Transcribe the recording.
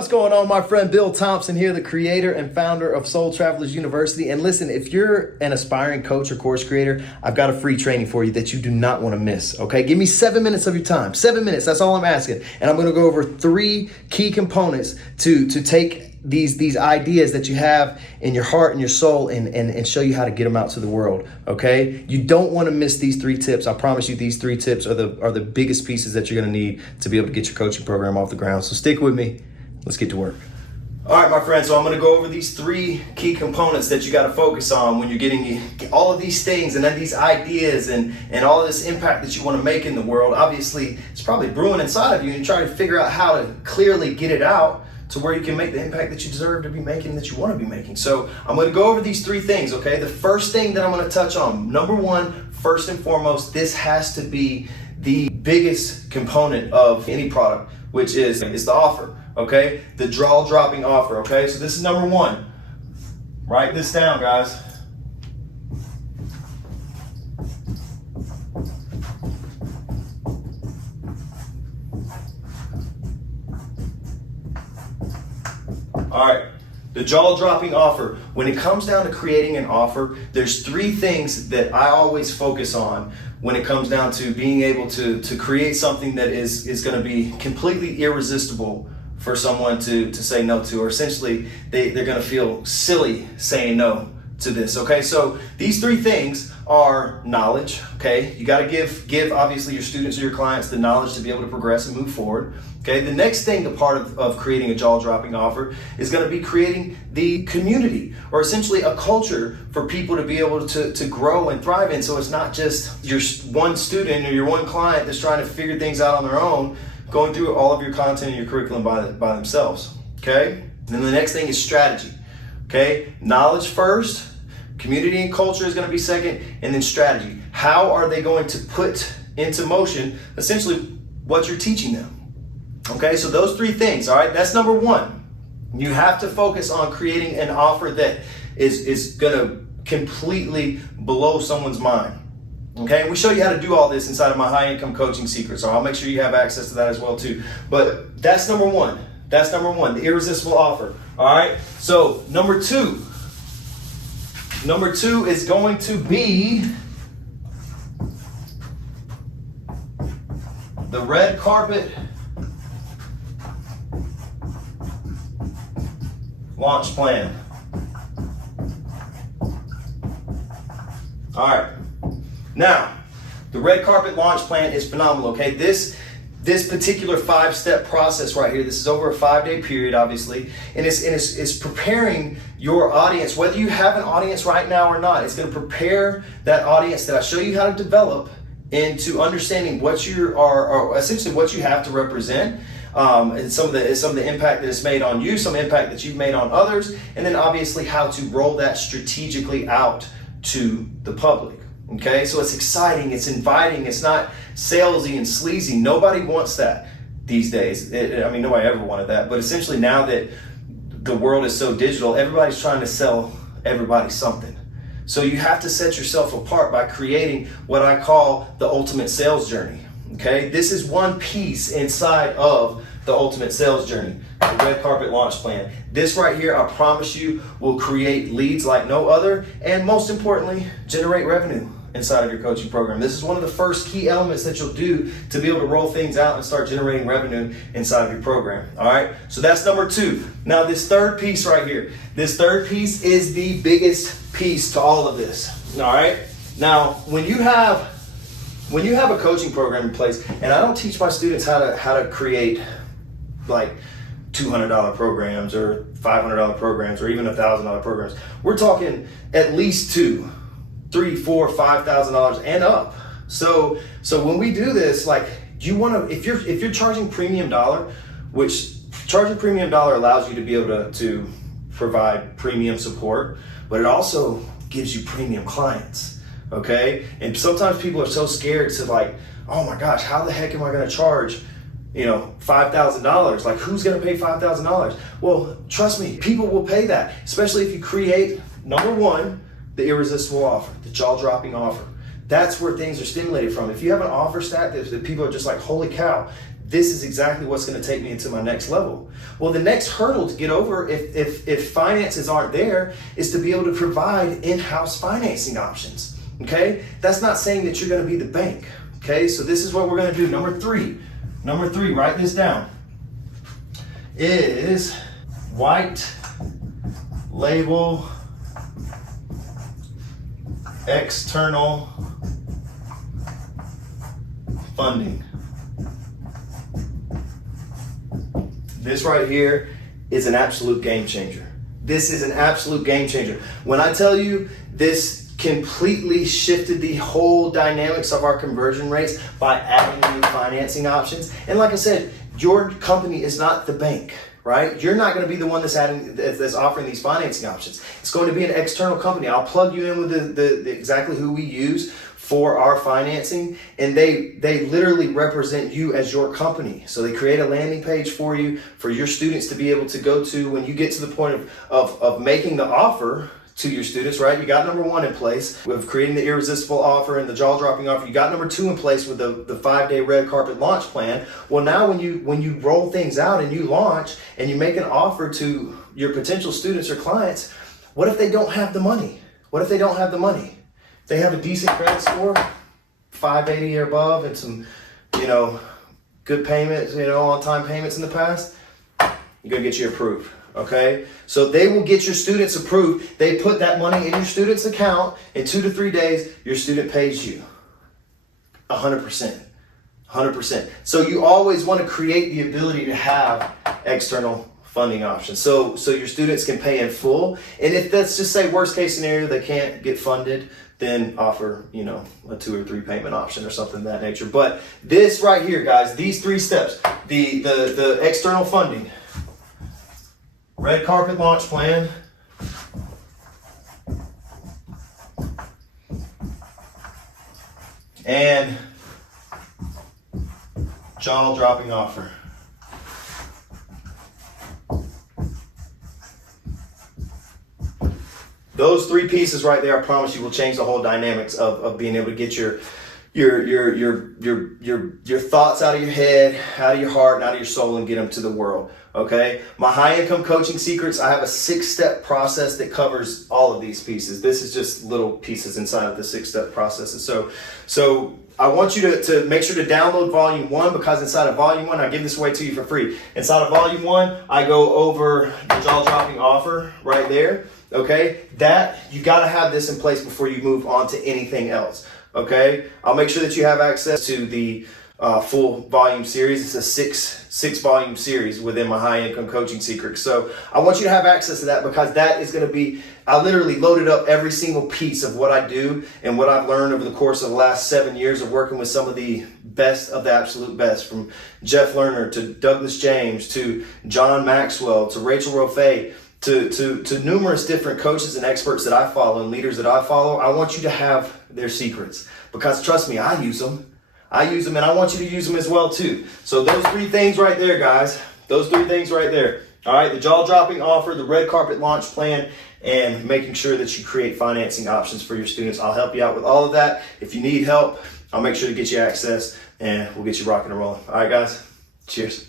What's going on, my friend? Bill Thompson here, the creator and founder of Soul Travelers University. And listen, if you're an aspiring coach or course creator, I've got a free training for you that you do not want to miss, okay? Give me 7 minutes of your time. 7 minutes, that's all I'm asking. And I'm going to go over 3 key components to take these ideas that you have in your heart and your soul and show you how to get them out to the world, okay? You don't want to miss these 3 tips. I promise you these 3 tips are the biggest pieces that you're going to need to be able to get your coaching program off the ground. So stick with me. Let's get to work. All right, my friends, so I'm going to go over these 3 key components that you got to focus on when you're getting all of these things and then these ideas and all of this impact that you want to make in the world. Obviously, it's probably brewing inside of you and you're trying to figure out how to clearly get it out to where you can make the impact that you deserve to be making, that you want to be making. So I'm going to go over these 3 things, okay? The first thing that I'm going to touch on, number 1, first and foremost, this has to be the biggest component of any product, which is the offer. Okay, the jaw-dropping offer. Okay, so this is number 1. Write this down, guys. All right, the jaw-dropping offer. When it comes down to creating an offer, there's 3 things that I always focus on when it comes down to being able to create something that is going to be completely irresistible for someone to say no to, or essentially they're going to feel silly saying no to this. Okay, so these 3 things are knowledge. Okay, you got to give obviously your students or your clients the knowledge to be able to progress and move forward. Okay, the next thing, the part of creating a jaw-dropping offer is going to be creating the community, or essentially a culture for people to be able to grow and thrive in. So it's not just your one student or your one client that's trying to figure things out on their own, going through all of your content and your curriculum by themselves, okay? And then the next thing is strategy, okay? Knowledge first, community and culture is gonna be second, and then strategy. How are they going to put into motion essentially what you're teaching them, okay? So those 3 things, all right? That's number 1. You have to focus on creating an offer that is gonna completely blow someone's mind. Okay, and we show you how to do all this inside of my high income coaching secrets. So I'll make sure you have access to that as well too. But that's number 1. That's number 1, the irresistible offer. All right. So number 2 is going to be the red carpet launch plan. All right. Now, the red carpet launch plan is phenomenal, okay? This particular 5-step process right here, this is over a 5-day period, obviously, and it's preparing your audience, whether you have an audience right now or not. It's going to prepare that audience that I show you how to develop into understanding what you are essentially what you have to represent, and some of the impact that it's made on you, some impact that you've made on others, and then obviously how to roll that strategically out to the public. Okay, so it's exciting, it's inviting, it's not salesy and sleazy. Nobody wants that these days. Nobody ever wanted that. But essentially now that the world is so digital, everybody's trying to sell everybody something. So you have to set yourself apart by creating what I call the ultimate sales journey. Okay, this is one piece inside of the ultimate sales journey, the red carpet launch plan. This right here, I promise you, will create leads like no other, and most importantly, generate revenue inside of your coaching program. This is one of the first key elements that you'll do to be able to roll things out and start generating revenue inside of your program. All right, so that's number 2. Now this 3rd piece right here, this 3rd piece is the biggest piece to all of this. All right, now when you have a coaching program in place, and I don't teach my students how to create like $200 programs or $500 programs or even $1,000 programs. We're talking at least $2,000, $3,000, $4,000, $5,000 and up. So when we do this, like, you want to, if you're charging premium dollar, which charging premium dollar allows you to be able to provide premium support, but it also gives you premium clients. Okay, and sometimes people are so scared to, like, oh my gosh, how the heck am I going to charge $5,000? Like, who's going to pay $5,000? Well, trust me, people will pay that, especially if you create, number 1, the irresistible offer, the jaw-dropping offer. That's where things are stimulated from. If you have an offer stack that people are just like, holy cow, this is exactly what's going to take me into my next level. Well, the next hurdle to get over if finances aren't there is to be able to provide in-house financing options. Okay, that's not saying that you're going to be the bank. Okay, so this is what we're going to do. Number three, write this down, is white label external funding. This right here is an absolute game changer. This is an absolute game changer. When I tell you this completely shifted the whole dynamics of our conversion rates by adding new financing options. And like I said, your company is not the bank, right? You're not going to be the one that's offering these financing options. It's going to be an external company. I'll plug you in with the exactly who we use for our financing, and they literally represent you as your company. So they create a landing page for you, for your students to be able to go to when you get to the point of making the offer to your students, right? You got number one in place with creating the irresistible offer and the jaw-dropping offer. You got number two in place with the 5-day red carpet launch plan. Well, now when you roll things out and you launch and you make an offer to your potential students or clients, what if they don't have the money? What if they don't have the money? They have a decent credit score, 580 or above, and some, good payments, on-time payments in the past, you're gonna get you approved, okay? So they will get your students approved. They put that money in your student's account. In 2 to 3 days, your student pays you 100%. 100%. So you always want to create the ability to have external funding options. So your students can pay in full. And if that's just say worst case scenario, they can't get funded, then offer, a 2 or 3 payment option or something of that nature. But this right here, guys, these 3 steps, the external funding, red carpet launch plan, and jaw-dropping offer. Those 3 pieces right there, I promise you, will change the whole dynamics of being able to get your thoughts out of your head, out of your heart, and out of your soul, and get them to the world. Okay, my high income coaching secrets, I have a 6-step process that covers all of these pieces. This is just little pieces inside of the 6-step processes. So I want you to make sure to download volume 1, because inside of volume 1, I give this away to you for free. Inside of volume 1, I go over the jaw-dropping offer right there. Okay, that you got to have this in place before you move on to anything else. Okay, I'll make sure that you have access to the full volume series. It's a six volume series within my high income coaching secrets. So I want you to have access to that, because that is going to be, I literally loaded up every single piece of what I do and what I've learned over the course of the last 7 years of working with some of the best of the absolute best, from Jeff Lerner to Douglas James to John Maxwell to Rachel Rofe, to numerous different coaches and experts that I follow and leaders that I follow. I want you to have their secrets, because trust me, I use them, and I want you to use them as well too. So those 3 things right there, guys, those 3 things right there. All right, the jaw-dropping offer, the red carpet launch plan, and making sure that you create financing options for your students. I'll help you out with all of that. If you need help, I'll make sure to get you access, and we'll get you rocking and rolling. All right, guys, cheers.